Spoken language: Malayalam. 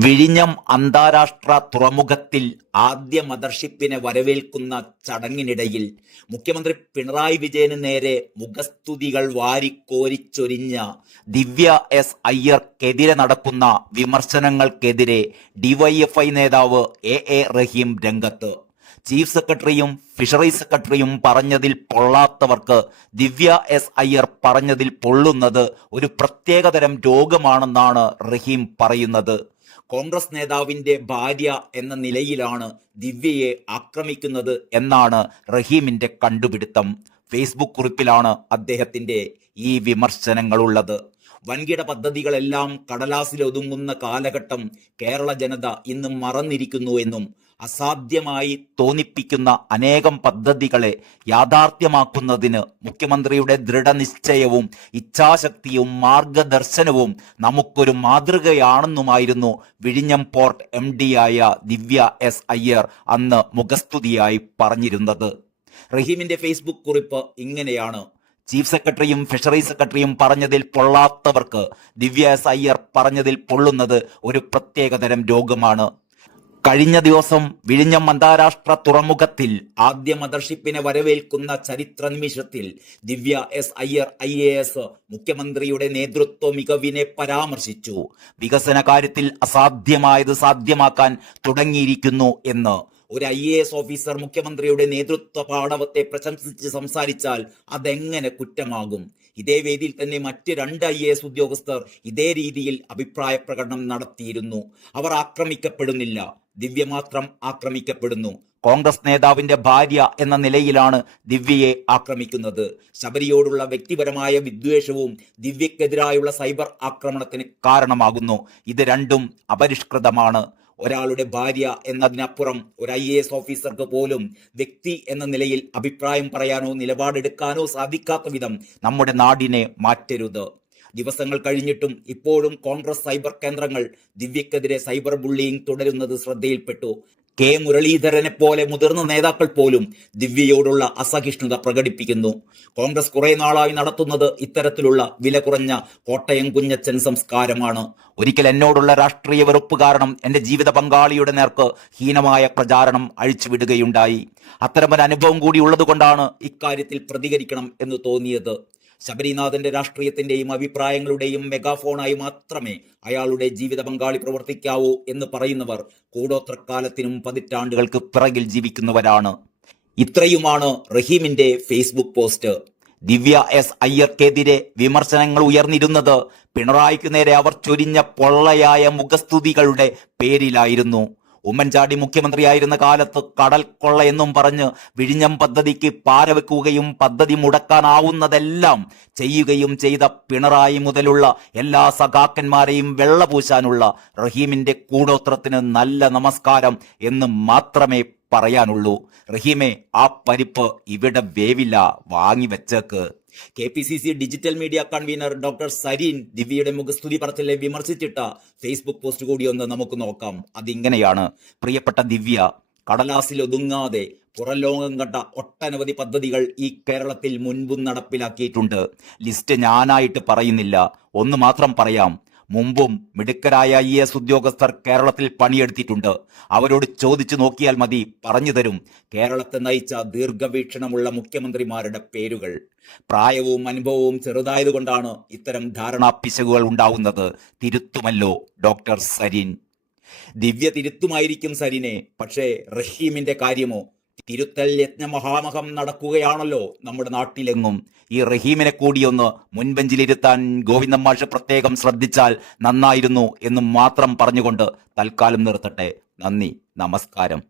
വിഴിഞ്ഞം അന്താരാഷ്ട്ര തുറമുഖത്തിൽ ആദ്യ മദർഷിപ്പിനെ വരവേൽക്കുന്ന ചടങ്ങിനിടയിൽ മുഖ്യമന്ത്രി പിണറായി വിജയന് നേരെ മുഖസ്തുതികൾ വാരിക്കോരിച്ചൊരിഞ്ഞ ദിവ്യ എസ് അയ്യർക്കെതിരെ നടക്കുന്ന വിമർശനങ്ങൾക്കെതിരെ ഡിവൈഎഫ്ഐ നേതാവ് എ എ റഹീം രംഗത്ത്. ചീഫ് സെക്രട്ടറിയും ഫിഷറീസ് സെക്രട്ടറിയും പറഞ്ഞതിൽ പൊള്ളാത്തവർക്ക് ദിവ്യ എസ് അയ്യർ പറഞ്ഞതിൽ പൊള്ളുന്നത് ഒരു പ്രത്യേകതരം രോഗമാണെന്നാണ് റഹീം പറയുന്നത്. കോൺഗ്രസ് നേതാവിന്റെ ഭാര്യ എന്ന നിലയിലാണ് ദിവ്യയെ ആക്രമിക്കുന്നത് എന്നാണ് റഹീമിന്റെ കണ്ടുപിടുത്തം. ഫേസ്ബുക്ക് കുറിപ്പിലാണ് അദ്ദേഹത്തിന്റെ ഈ വിമർശനങ്ങളുള്ളത്. വൻകിട പദ്ധതികളെല്ലാം കടലാസിലൊതുങ്ങുന്ന കാലഘട്ടം കേരള ജനത ഇന്ന് മറന്നിരിക്കുന്നു എന്നും അസാധ്യമായി തോന്നിപ്പിക്കുന്ന അനേകം പദ്ധതികളെ യാഥാർത്ഥ്യമാക്കുന്നതിന് മുഖ്യമന്ത്രിയുടെ ദൃഢനിശ്ചയവും ഇച്ഛാശക്തിയും മാർഗദർശനവും നമുക്കൊരു മാതൃകയാണെന്നുമായിരുന്നു വിഴിഞ്ഞം പോർട്ട് എം ആയ ദിവ്യ എസ് അയ്യർ അന്ന് മുഖസ്തുതിയായി പറഞ്ഞിരുന്നത്. റഹീമിന്റെ ഫേസ്ബുക്ക് കുറിപ്പ് ഇങ്ങനെയാണ്. ചീഫ് സെക്രട്ടറിയും ഫിഷറീസ് സെക്രട്ടറിയും പറഞ്ഞതിൽ പൊള്ളാത്തവർക്ക് ദിവ്യ എസ് അയ്യർ പറഞ്ഞതിൽ പൊള്ളുന്നത് ഒരു പ്രത്യേകതരം രോഗമാണ്. കഴിഞ്ഞ ദിവസം വിഴിഞ്ഞം അന്താരാഷ്ട്ര തുറമുഖത്തിൽ ആദ്യ മദർഷിപ്പിനെ വരവേൽക്കുന്ന ചരിത്ര നിമിഷത്തിൽ Divya S Iyer I A S മുഖ്യമന്ത്രിയുടെ നേതൃത്വ മികവിനെ പരാമർശിച്ചു. വികസന കാര്യത്തിൽ അസാധ്യമായത് സാധ്യമാക്കാൻ തുടങ്ങിയിരിക്കുന്നു എന്ന് ഒരു ഐ എ എസ് ഓഫീസർ മുഖ്യമന്ത്രിയുടെ നേതൃത്വ പാടവത്തെ പ്രശംസിച്ച് സംസാരിച്ചാൽ അതെങ്ങനെ കുറ്റമാകും? ഇതേ വേദിയിൽ തന്നെ മറ്റ് രണ്ട് ഐ എ എസ് ഉദ്യോഗസ്ഥർ ഇതേ രീതിയിൽ അഭിപ്രായ പ്രകടനം നടത്തിയിരുന്നു. അവർ ആക്രമിക്കപ്പെടുന്നില്ല. ദിവ്യ മാത്രം ആക്രമിക്കപ്പെടുന്നു. കോൺഗ്രസ് നേതാവിന്റെ ഭാര്യ എന്ന നിലയിലാണ് ദിവ്യയെ ആക്രമിക്കുന്നത്. ശബരിയോടുള്ള വ്യക്തിപരമായ വിദ്വേഷവും ദിവ്യക്കെതിരായുള്ള സൈബർ ആക്രമണത്തിന് കാരണമാകുന്നു. ഇത് രണ്ടും അപരിഷ്കൃതമാണ്. ഒരാളുടെ ഭാര്യ എന്നതിനപ്പുറം ഒരു ഐ എ എസ് ഓഫീസർക്ക് പോലും വ്യക്തി എന്ന നിലയിൽ അഭിപ്രായം പറയാനോ നിലപാടെടുക്കാനോ സാധിക്കാത്ത വിധം നമ്മുടെ നാടിനെ മാറ്റരുത്. ദിവസങ്ങൾ കഴിഞ്ഞിട്ടും ഇപ്പോഴും കോൺഗ്രസ് സൈബർ കേന്ദ്രങ്ങൾ ദിവ്യക്കെതിരെ സൈബർ ബുള്ളിയിങ് തുടരുന്നത് ശ്രദ്ധയിൽപ്പെട്ടു. കെ. മുരളീധരനെ പോലെ മുതിർന്ന നേതാക്കൾ പോലും ദിവ്യയോടുള്ള അസഹിഷ്ണുത പ്രകടിപ്പിക്കുന്നു. കോൺഗ്രസ് കുറെ നാളായി നടത്തുന്നത് ഇത്തരത്തിലുള്ള വില കുറഞ്ഞ കോട്ടയം കുഞ്ഞച്ചൻ സംസ്കാരമാണ്. ഒരിക്കൽ എന്നോടുള്ള രാഷ്ട്രീയ വെറുപ്പ് കാരണം എന്റെ ജീവിത പങ്കാളിയുടെ നേർക്ക് ഹീനമായ പ്രചാരണം അഴിച്ചുവിടുകയുണ്ടായി. അത്തരമൊരു അനുഭവം കൂടി ഉള്ളതുകൊണ്ടാണ് ഇക്കാര്യത്തിൽ പ്രതികരിക്കണം എന്ന് തോന്നിയത്. ശബരിനാഥന്റെ രാഷ്ട്രീയത്തിന്റെയും അഭിപ്രായങ്ങളുടെയും മെഗാഫോണായി മാത്രമേ അയാളുടെ ജീവിത പങ്കാളി പ്രവർത്തിക്കാവൂ എന്ന് പറയുന്നവർ കൂടോത്രക്കാലത്തിനും പതിറ്റാണ്ടുകൾക്ക് പിറകിൽ ജീവിക്കുന്നവരാണ്. ഇത്രയുമാണ് റഹീമിന്റെ ഫേസ്ബുക്ക് പോസ്റ്റ്. ദിവ്യ എസ് അയ്യർക്കെതിരെ വിമർശനങ്ങൾ ഉയർന്നിരുന്നത് പിണറായിക്ക് നേരെ അവർ ചൊരിഞ്ഞ പൊള്ളയായ മുഖസ്തുതികളുടെ പേരിലായിരുന്നു. ഉമ്മൻചാണ്ടി മുഖ്യമന്ത്രിയായിരുന്ന കാലത്ത് കടൽ കൊള്ള എന്നും പറഞ്ഞ് വിഴിഞ്ഞം പദ്ധതിക്ക് പാരവെക്കുകയും പദ്ധതി മുടക്കാനാവുന്നതെല്ലാം ചെയ്യുകയും ചെയ്ത പിണറായി മുതലുള്ള എല്ലാ സഖാക്കന്മാരെയും വെള്ളപൂശാനുള്ള റഹീമിന്റെ കൂടോത്രത്തിന് നല്ല നമസ്കാരം എന്ന് മാത്രമേ പറയാനുള്ളൂ. റഹീമെ ആ പരിപ്പ് ഇവിടെ വേവില്ല. വാങ്ങി വെച്ചേക്ക് K P C C digital media convener doctor Sarin ദിവ്യയുടെ മുഖസ്തുതി പറച്ചിലെ വിമർശിച്ചിട്ട ഫേസ്ബുക്ക് പോസ്റ്റ് കൂടി ഒന്ന് നമുക്ക് നോക്കാം. അതിങ്ങനെയാണ്. പ്രിയപ്പെട്ട ദിവ്യ കടലാസിൽ ഒതുങ്ങാതെ പുറംലോകം കണ്ട ഒട്ടനവധി പദ്ധതികൾ ഈ കേരളത്തിൽ മുൻപും നടപ്പിലാക്കിയിട്ടുണ്ട്. ലിസ്റ്റ് ഞാനായിട്ട് പറയുന്നില്ല. ഒന്ന് മാത്രം പറയാം. മുമ്പും മിടുക്കരായ ഐ എസ് ഉദ്യോഗസ്ഥർ കേരളത്തിൽ പണിയെടുത്തിട്ടുണ്ട്. അവരോട് ചോദിച്ചു നോക്കിയാൽ മതി പറഞ്ഞു തരും. കേരളത്തെ നയിച്ച ദീർഘവീക്ഷണമുള്ള മുഖ്യമന്ത്രിമാരുടെ പേരുകൾ. പ്രായവും അനുഭവവും ചെറുതായതുകൊണ്ടാണ് ഇത്തരം ധാരണാ പിശകുകൾ ഉണ്ടാവുന്നത്. തിരുത്തുമല്ലോ ഡോക്ടർ സരിൻ. ദിവ്യ തിരുത്തുമായിരിക്കും സരിനെ പക്ഷേ റഹീമിന്റെ കാര്യമോ? തിരുത്തൽ യജ്ഞ മഹാമഹം നടക്കുകയാണല്ലോ നമ്മുടെ നാട്ടിലെങ്ങും. ഈ റഹീമിനെ കൂടിയൊന്ന് മുൻബെഞ്ചിലിരുത്താൻ ഗോവിന്ദൻ മാഷ് പ്രത്യേകം ശ്രദ്ധിച്ചാൽ നന്നായിരുന്നു എന്ന് മാത്രം പറഞ്ഞുകൊണ്ട് തൽക്കാലം നിർത്തട്ടെ. നന്ദി നമസ്കാരം.